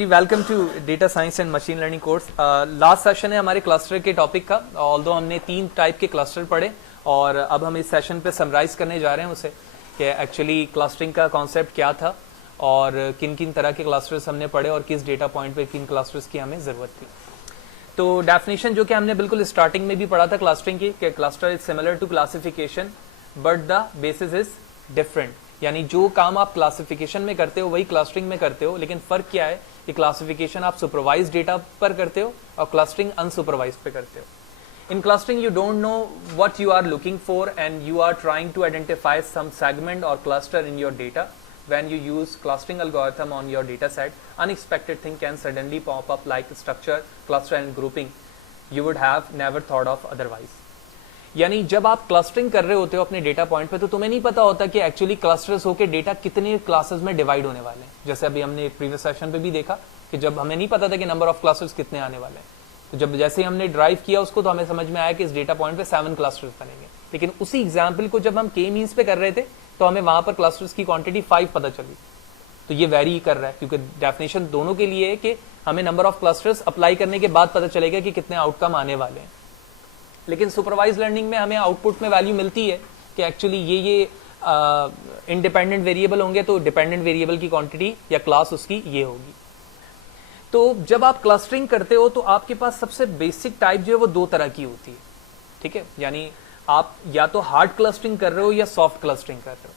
Ji welcome to data science and machine learning course. Last session है हमारे cluster के topic का। Although हमने 3 टाइप के क्लस्टर पढ़े और अब हम इस सेशन पे समराइज करने जा रहे हैं उसे कि एक्चुअली क्लस्टरिंग का कॉन्सेप्ट क्या था और किन किन तरह के क्लस्टर्स हमने पढ़े और किस डेटा पॉइंट पे किन क्लस्टर्स की हमें ज़रूरत थी। तो डेफिनेशन जो कि हमने बिल्कुल स्टार्टिंग में भी पढ़ा था क्लस्टरिंग की कि cluster is similar to classification but the basis is different, यानी जो काम आप क्लासिफिकेशन में करते हो वही क्लस्टरिंग में करते हो, लेकिन फर्क क्या है कि क्लासिफिकेशन आप सुपरवाइज डेटा पर करते हो और क्लस्टरिंग अनसुपरवाइज पे करते हो। In clustering you don't know what you are looking for and you are trying to identify some segment और cluster in your data. When you use clustering algorithm on your data set, unexpected thing can suddenly pop up like structure, cluster and grouping you would have never thought of otherwise. यानी जब आप clustering कर रहे होते हो अपने data point पे तो तुम्हें नहीं पता होता कि एक्चुअली क्लस्टर्स होके डेटा कितने क्लासेस में डिवाइड होने वाले हैं। जैसे अभी हमने प्रीवियस सेशन पे भी देखा कि जब हमें नहीं पता था कि नंबर ऑफ क्लस्टर्स कितने आने वाले हैं, तो जब जैसे हमने ड्राइव किया उसको तो हमें समझ में आया कि इस डेटा पॉइंट पे 7 क्लस्टर्स बनेंगे, लेकिन उसी एग्जाम्पल को जब हम के मीन्स पे कर रहे थे तो हमें वहां पर क्लस्टर्स की क्वांटिटी 5 पता चली। तो ये वेरी कर रहा है क्योंकि डेफिनेशन दोनों के लिए है कि हमें नंबर ऑफ क्लस्टर्स अप्लाई करने के बाद पता चलेगा कि कितने आउटकम आने वाले हैं। लेकिन सुपरवाइज लर्निंग में हमें आउटपुट में वैल्यू मिलती है कि एक्चुअली ये इंडिपेंडेंट वेरिएबल होंगे तो डिपेंडेंट वेरिएबल की क्वांटिटी या क्लास उसकी ये होगी। तो जब आप क्लस्टरिंग करते हो तो आपके पास सबसे बेसिक टाइप जो है वो 2 तरह की होती है, ठीक है। यानी आप या तो हार्ड क्लस्टरिंग कर रहे हो या सॉफ्ट क्लस्टरिंग कर रहे हो,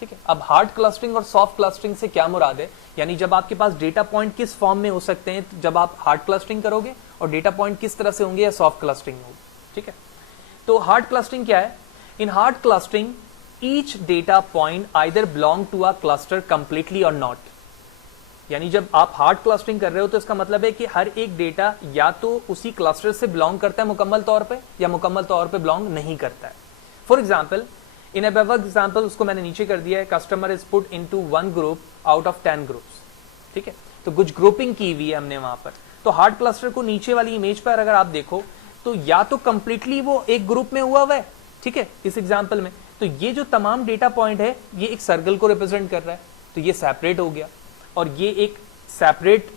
ठीक है। अब हार्ड क्लस्टरिंग और सॉफ्ट क्लस्टरिंग से क्या मुराद है, यानी जब आपके पास डेटा पॉइंट किस फॉर्म में हो सकते हैं जब आप हार्ड क्लस्टरिंग करोगे और डेटा पॉइंट किस तरह से होंगे या सॉफ्ट क्लस्टरिंग होगी, ठीक है। तो हार्ड क्लस्टरिंग क्या है? In hard clustering each data point either belong to a cluster completely or not. यानी जब आप हार्ड क्लस्टरिंग कर रहे हो तो इसका मतलब है कि हर एक डेटा या तो उसी क्लस्टर से बिलोंग करता है मुकम्मल तौर पे या मुकम्मल तौर पे बिलोंग नहीं करता है। For example in above example, उसको मैंने नीचे कर दिया है, customer is put into 1 group out of 10 groups, ठीक है। तो कुछ ग्रुपिंग की हुई है हमने वहां पर। तो हार्ड क्लस्टर को नीचे वाली इमेज पर अगर आप देखो तो या तो कंप्लीटली वो एक ग्रुप में हुआ है, ठीक है, इस एग्जाम्पल में तो ये जो तमाम डेटा पॉइंट है ये एक सर्कल को रिप्रेजेंट कर रहा है, तो ये सेपरेट हो गया और ये एक सेपरेट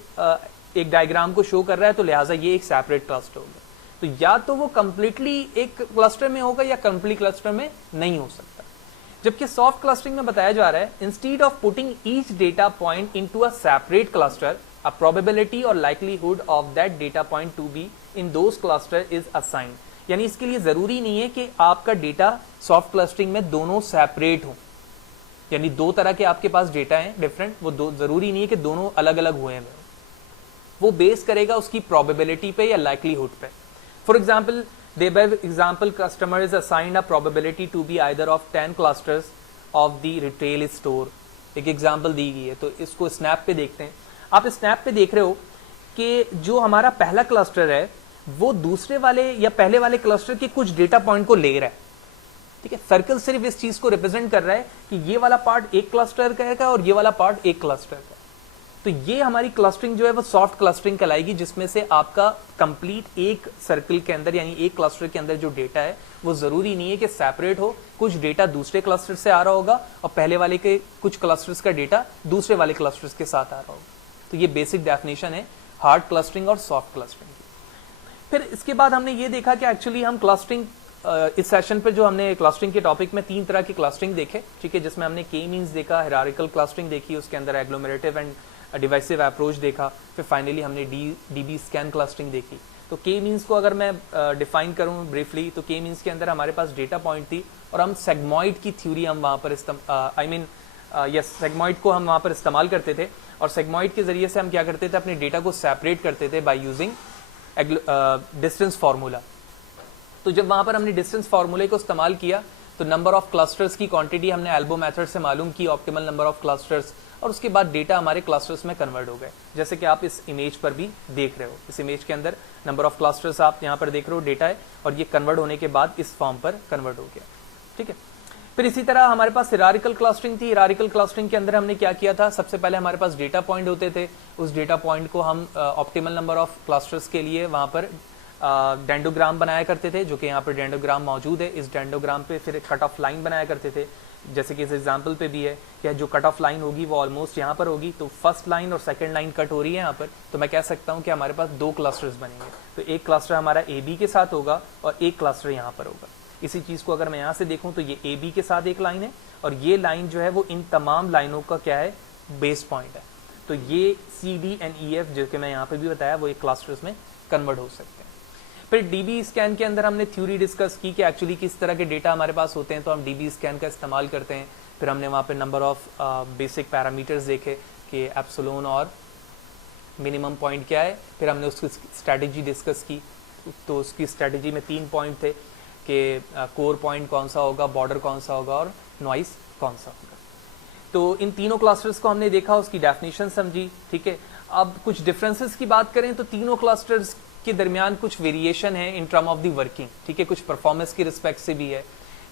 एक डायग्राम को शो कर रहा है, तो लिहाजा ये एक सेपरेट क्लस्टर हो गया। तो या तो वो कंप्लीटली एक क्लस्टर में होगा या कंप्लीट क्लस्टर में नहीं हो सकता। जबकि सॉफ्ट क्लस्टरिंग में बताया जा रहा है instead of putting each data point into a separate cluster a probability or likelihood of that data point to be in those cluster is assigned। यानी इसके लिए जरूरी नहीं है कि आपका डेटा सॉफ्ट क्लस्टरिंग में दोनों सेपरेट हो, यानी 2 तरह के आपके पास डेटा हैं डिफरेंट, वो जरूरी नहीं है कि दोनों अलग अलग हुए हैं, वो बेस करेगा उसकी प्रोबेबिलिटी पे या लाइकलीहुड पे। For example the above example customer is assigned a probability to be either of 10 clusters of the retail store। एक एग्जाम्पल दी गई है, तो इसको स्नैप पे देखते हैं। आप स्नैप पे देख रहे हो कि जो हमारा पहला क्लस्टर है वो दूसरे वाले या पहले वाले क्लस्टर के कुछ डेटा पॉइंट को ले रहा है, ठीक है। सर्कल सिर्फ इस चीज को रिप्रेजेंट कर रहा है कि ये वाला पार्ट एक क्लस्टर का है और ये वाला पार्ट एक क्लस्टर का। तो ये हमारी क्लस्टरिंग जो है वो सॉफ्ट क्लस्टरिंग कहलाएगी, जिसमें से आपका कंप्लीट एक सर्कल के अंदर यानी एक क्लस्टर के अंदर जो डेटा है वो जरूरी नहीं है कि सेपरेट हो, कुछ डेटा दूसरे क्लस्टर से आ रहा होगा और पहले वाले के कुछ क्लस्टर्स का डेटा दूसरे वाले क्लस्टर्स के साथ आ रहा होगा। तो ये बेसिक डेफिनेशन है हार्ड क्लस्टरिंग और सॉफ्ट क्लस्टरिंग की। फिर इसके बाद हमने ये देखा कि एक्चुअली हम क्लस्टरिंग इस सेशन पे जो हमने क्लस्टरिंग के टॉपिक में 3 तरह की क्लस्टरिंग देखे, ठीक है, जिसमें हमने के मीन्स देखा, हायरार्किकल क्लस्टरिंग देखी, उसके अंदर एग्लोमेरेटिव एंड डिवाइसिव अप्रोच देखा, फिर फाइनली हमने डीबी स्कैन क्लस्टरिंग देखी। तो के मीन्स को अगर मैं डिफाइन करूं ब्रीफली तो के मीन्स के अंदर हमारे पास डेटा पॉइंट थी और हम सेगमॉइड की थ्योरी हम वहां पर सेगमॉइड को हम वहां पर इस्तेमाल करते थे और सेगमॉइड के जरिए से हम क्या करते थे, अपने डेटा को सेपरेट करते थे बाय यूजिंग डिस्टेंस फार्मूला। तो जब वहां पर हमने डिस्टेंस फार्मूले को इस्तेमाल किया तो नंबर ऑफ क्लस्टर्स की क्वांटिटी हमने एल्बो मेथड से मालूम की, ऑप्टिमल नंबर ऑफ क्लस्टर्स, और उसके बाद डेटा हमारे क्लस्टर्स में कन्वर्ट हो गए, जैसे कि आप इस इमेज पर भी देख रहे हो। इस इमेज के अंदर नंबर ऑफ क्लस्टर्स आप यहाँ पर देख रहे हो डेटा है और ये कन्वर्ट होने के बाद इस फॉर्म पर कन्वर्ट हो गया, ठीक है। फिर इसी तरह हमारे पास हायरार्किकल क्लस्टरिंग थी। हायरार्किकल क्लस्टरिंग के अंदर हमने क्या किया था, सबसे पहले हमारे पास डेटा पॉइंट होते थे, उस डेटा पॉइंट को हम ऑप्टिमल नंबर ऑफ क्लस्टर्स के लिए वहां पर डेंडोग्राम बनाया करते थे, जो कि यहाँ पर डेंडोग्राम मौजूद है। इस डेंडोग्राम पे फिर एक कट ऑफ लाइन बनाया करते थे, जैसे कि इस एग्जाम्पल पे भी है कि जो कट ऑफ लाइन होगी वो ऑलमोस्ट यहाँ पर होगी। तो फर्स्ट लाइन और सेकंड लाइन कट हो रही है यहाँ पर, तो मैं कह सकता हूँ कि हमारे पास दो क्लस्टर्स बनेंगे। तो एक क्लस्टर हमारा ए बी के साथ होगा और एक क्लस्टर यहाँ पर होगा। इसी चीज़ को अगर मैं यहाँ से देखूँ तो ये ए बी के साथ एक लाइन है और ये लाइन जो है वो इन तमाम लाइनों का क्या है, बेस पॉइंट है। तो ये C D and E F, जो कि मैं यहाँ पे भी बताया, वो एक क्लस्टर्स में कन्वर्ट हो सकते हैं। फिर डीबी स्कैन के अंदर हमने थ्योरी डिस्कस की कि एक्चुअली किस तरह के डेटा हमारे पास होते हैं, तो हम डीबी स्कैन का इस्तेमाल करते हैं। फिर हमने वहाँ पे नंबर ऑफ बेसिक पैरामीटर्स देखे कि एप्सिलॉन और मिनिमम पॉइंट क्या है। फिर हमने उसकी स्ट्रैटेजी डिस्कस की, तो उसकी स्ट्रैटेजी में 3 पॉइंट थे कि कोर पॉइंट कौन सा होगा, बॉर्डर कौन सा होगा और नॉइस कौन सा होगा। तो इन तीनों क्लस्टर्स को हमने देखा, उसकी डेफिनेशन समझी, ठीक है। अब कुछ डिफरेंसेस की बात करें तो तीनों क्लस्टर्स के दरमियान कुछ वेरिएशन है in term of the working, ठीक है, कुछ परफॉर्मेंस की रिस्पेक्ट से भी है,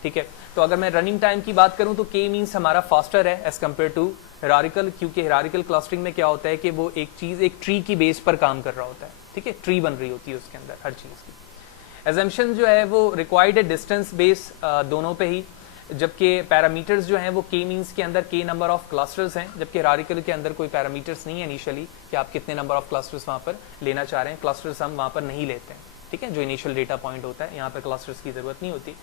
ठीक है। तो अगर मैं रनिंग टाइम की बात करूं तो के मींस हमारा फास्टर है एज कम्पेयर टू हिरारिकल, क्योंकि हिरारिकल क्लस्टरिंग में क्या होता है कि वो एक चीज एक ट्री की बेस पर काम कर रहा होता है, ठीक है, ट्री बन रही होती है उसके अंदर हर चीज की। एजम्पशन जो है वो रिक्वायर्ड है डिस्टेंस बेस दोनों पे ही, जबकि पैरामीटर्स जो हैं वो के मींस के अंदर के नंबर ऑफ क्लस्टर्स हैं, जबकि हिरारिकल के अंदर कोई पैरामीटर्स नहीं है इनिशियली कि आप कितने नंबर ऑफ क्लस्टर्स वहाँ पर लेना चाह रहे हैं। क्लस्टर्स हम वहाँ पर नहीं लेते हैं, ठीक है, जो इनिशियल डेटा पॉइंट होता है यहाँ पर क्लस्टर्स की जरूरत नहीं होती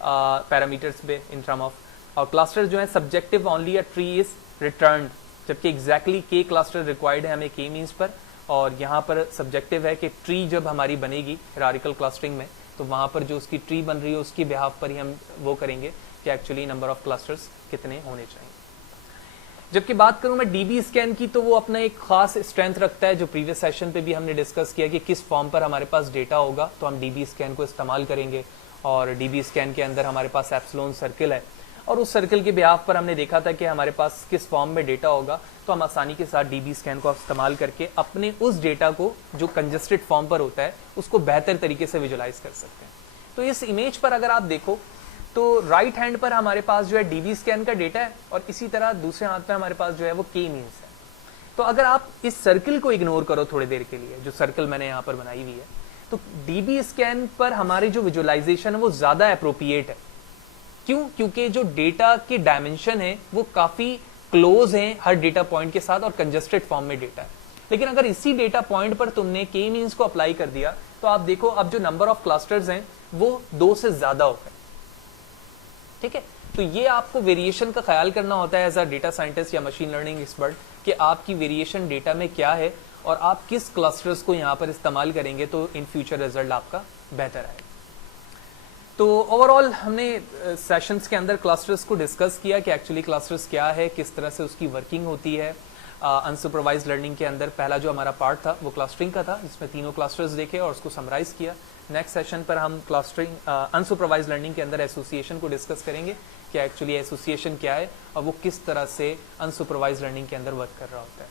पैरामीटर्स पे इन टर्म ऑफ। और क्लस्टर जो है subjective only a tree is return, जबकि एग्जैक्टली के क्लस्टर रिक्वायर्ड है हमें के मींस पर, और यहाँ पर सब्जेक्टिव है कि ट्री जब हमारी बनेगी हिरारिकल क्लस्टरिंग में तो वहाँ पर जो उसकी ट्री बन रही है उसकी बिहाफ पर ही हम वो करेंगे कि एक्चुअली नंबर ऑफ क्लस्टर्स कितने होने चाहिए। जबकि बात करूं मैं डीबी स्कैन की, तो वो अपना एक खास स्ट्रेंथ रखता है, जो प्रीवियस सेशन पे भी हमने डिस्कस किया कि किस फॉर्म पर हमारे पास डेटा होगा तो हम डीबी स्कैन को इस्तेमाल करेंगे। और डीबी स्कैन के अंदर हमारे पास एप्सिलॉन सर्किल है और उस सर्किल के बिहाफ पर हमने देखा था कि हमारे पास किस फॉर्म में डेटा होगा, तो हम आसानी के साथ डीबी स्कैन को इस्तेमाल करके अपने उस डेटा को जो कंजस्टेड फॉर्म पर होता है उसको बेहतर तरीके से विजुलाइज कर सकते हैं। तो इस इमेज पर अगर आप देखो तो राइट हैंड पर हमारे पास जो है डीबी स्कैन का डेटा है और इसी तरह दूसरे हाथ पे हमारे पास जो है वो के मींस है। तो अगर आप इस सर्किल को इग्नोर करो थोड़ी देर के लिए, जो सर्किल मैंने यहाँ पर बनाई हुई है, तो डीबी स्कैन पर हमारी जो विजुअलाइजेशन है वो ज्यादा अप्रोप्रिएट है। क्यों? क्योंकि जो डेटा के डायमेंशन है वो काफी क्लोज है हर डेटा पॉइंट के साथ और कंजस्टेड फॉर्म में डेटा है। लेकिन अगर इसी डेटा पॉइंट पर तुमने के मींस को अप्लाई कर दिया तो आप देखो अब जो नंबर ऑफ क्लस्टर्स हैं वो 2 से ज्यादा हो गए, ठीक है। तो ये आपको वेरिएशन का ख्याल करना होता है एज अ डेटा साइंटिस्ट या मशीन लर्निंग एक्सपर्ट कि आपकी वेरिएशन डेटा में क्या है और आप किस क्लस्टर्स को यहाँ पर इस्तेमाल करेंगे तो इन फ्यूचर रिजल्ट आपका बेहतर आएगा। तो ओवरऑल हमने सेशंस के अंदर क्लस्टर्स को डिस्कस किया कि एक्चुअली क्लस्टर्स क्या है, किस तरह से उसकी वर्किंग होती है। अनसुपरवाइज्ड लर्निंग के अंदर पहला जो हमारा पार्ट था वो क्लस्टरिंग का था, जिसमें तीनों क्लस्टर्स देखे और उसको समराइज किया। नेक्स्ट सेशन पर हम क्लस्टरिंग अनसुपरवाइज्ड लर्निंग के अंदर एसोसिएशन को डिस्कस करेंगे कि एक्चुअली एसोसिएशन क्या है और वो किस तरह से अनसुपरवाइज्ड लर्निंग के अंदर वर्क कर रहा होता है।